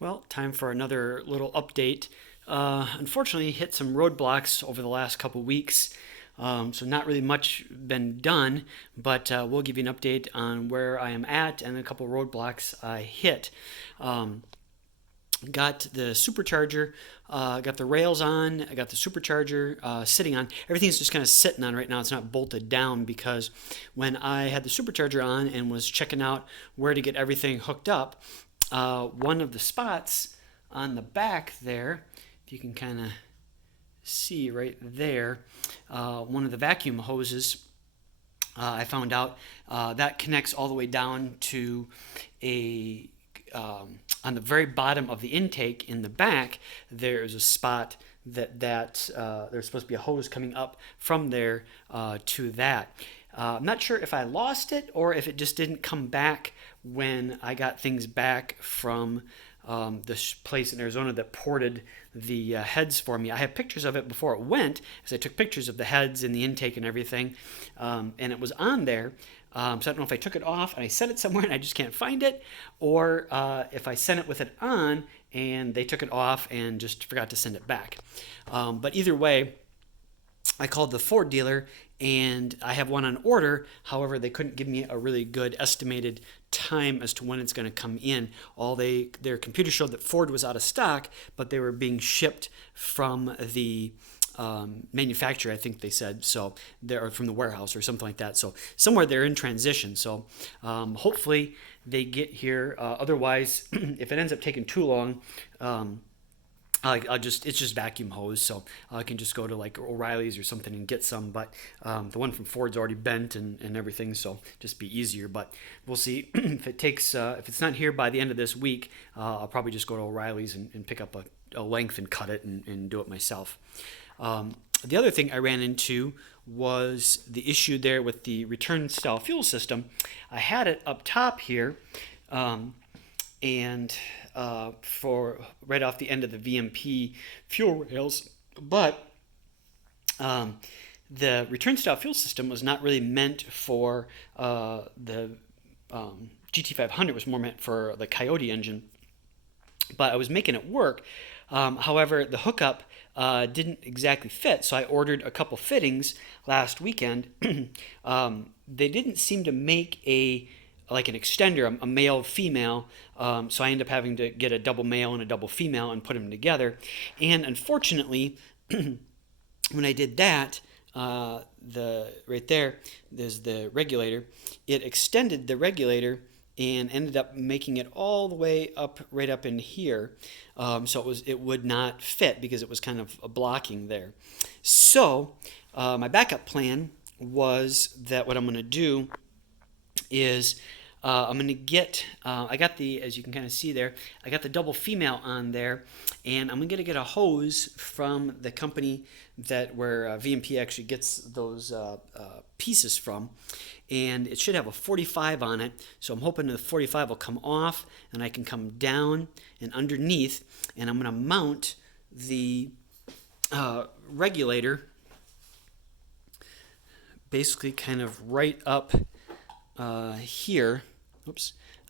Well, time for another little update. Unfortunately, hit some roadblocks over the last couple weeks, so not really much been done, but we'll give you an update on where I am at and a couple roadblocks I hit. Um, got the supercharger, got the rails on, I got the supercharger sitting on. Everything's just kind of sitting on right now. It's not bolted down because when I had the supercharger on and was checking out where to get everything hooked up, one of the spots on the back there, if you can kind of see right there, one of the vacuum hoses, I found out that connects all the way down to a on the very bottom of the intake in the back. There's a spot that there's supposed to be a hose coming up from there to that. I'm not sure if I lost it or if it just didn't come back when I got things back from this place in Arizona that ported the heads for me. I have pictures of it before it went, as I took pictures of the heads and the intake and everything, and it was on there. So I don't know if I took it off and I set it somewhere and I just can't find it, or if I sent it with it on and they took it off and just forgot to send it back. But either way, I called the Ford dealer and I have one on order. However, they couldn't give me a really good estimated time as to when it's going to come in. Their computer showed that Ford was out of stock, but they were being shipped from the manufacturer, I think they said, so they're from the warehouse or something like that. So somewhere they're in transition. So hopefully they get here. Otherwise, if it ends up taking too long, it's just vacuum hose, so I can just go to like O'Reilly's or something and get some. But the one from Ford's already bent and everything, so just be easier. But we'll see if it takes. If it's not here by the end of this week, I'll probably just go to O'Reilly's and pick up a length and cut it and do it myself. The other thing I ran into was the issue there with the return style fuel system. I had it up top here, and for right off the end of the VMP fuel rails, but the return style fuel system was not really meant for the GT500. It was more meant for the Coyote engine, but I was making it work. However, the hookup didn't exactly fit, so I ordered a couple fittings last weekend. They didn't seem to make like an extender, a male female. So I ended up having to get a double male and a double female and put them together. And unfortunately, when I did that, right there's the regulator. It extended the regulator and ended up making it all the way up, right up in here. So it would not fit because it was kind of blocking there. So my backup plan was that what I'm going to do is I'm going to get, I got as you can kind of see there, I got the double female on there, and I'm going to get a hose from the company where VMP actually gets those pieces from, and it should have a 45 on it, so I'm hoping the 45 will come off, and I can come down and underneath, and I'm going to mount the regulator basically kind of right up here.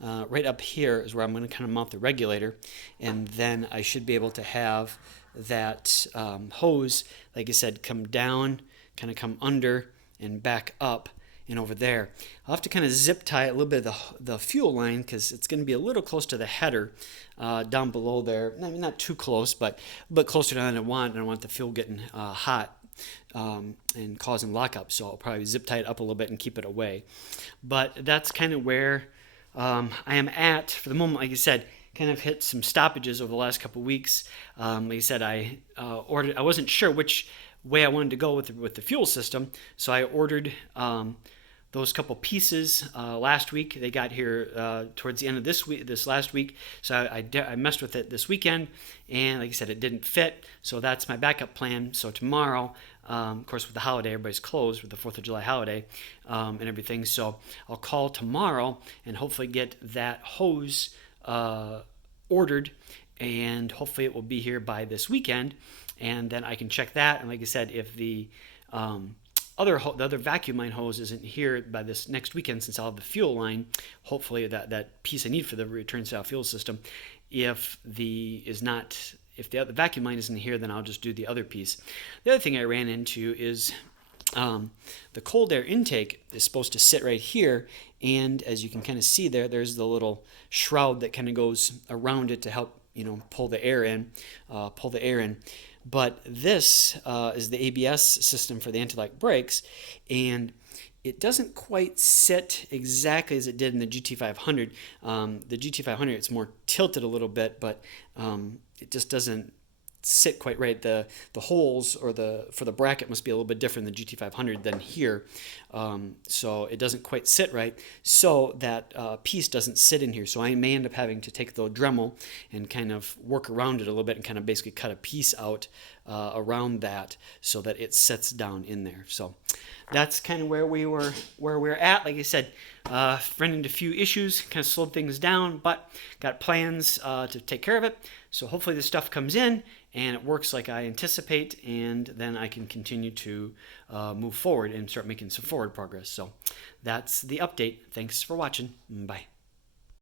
Right up here is where I'm going to kind of mount the regulator, and then I should be able to have that hose, like I said, come down, kind of come under and back up and over there. I'll have to kind of zip tie a little bit of the fuel line because it's going to be a little close to the header down below there. Not too close, but closer than I want, and I want the fuel getting hot and causing lockup, so I'll probably zip tie it up a little bit and keep it away. But that's kind of where I am at for the moment. Like I said, kind of hit some stoppages over the last couple of weeks. Like I said, I wasn't sure which way I wanted to go with the fuel system, so I ordered those couple pieces last week. They got here towards the end of this last week, so I messed with it this weekend, and like I said, it didn't fit, so that's my backup plan. So tomorrow, of course, with the holiday, everybody's closed with the 4th of July holiday and everything, so I'll call tomorrow and hopefully get that hose ordered, and hopefully it will be here by this weekend, and then I can check that. And like I said, if the the other vacuum line hose isn't here by this next weekend, since I'll have the fuel line, hopefully that piece I need for the return style fuel system. If the other vacuum line isn't here, then I'll just do the other piece. The other thing I ran into is the cold air intake is supposed to sit right here, and as you can kind of see there's the little shroud that kind of goes around it to help pull the air in. But this is the ABS system for the anti-lock brakes, and it doesn't quite sit exactly as it did in the GT500. The GT500, it's more tilted a little bit, but it just doesn't sit quite right. The holes for the bracket must be a little bit different in the GT500 than here, so it doesn't quite sit right. So that piece doesn't sit in here. So I may end up having to take the Dremel and kind of work around it a little bit and kind of basically cut a piece out around that so that it sits down in there. So that's kind of where we're at. Like I said, run into a few issues, kind of slowed things down, but got plans to take care of it. So hopefully this stuff comes in and it works like I anticipate, and then I can continue to move forward and start making some forward progress. So that's the update. Thanks for watching. Bye.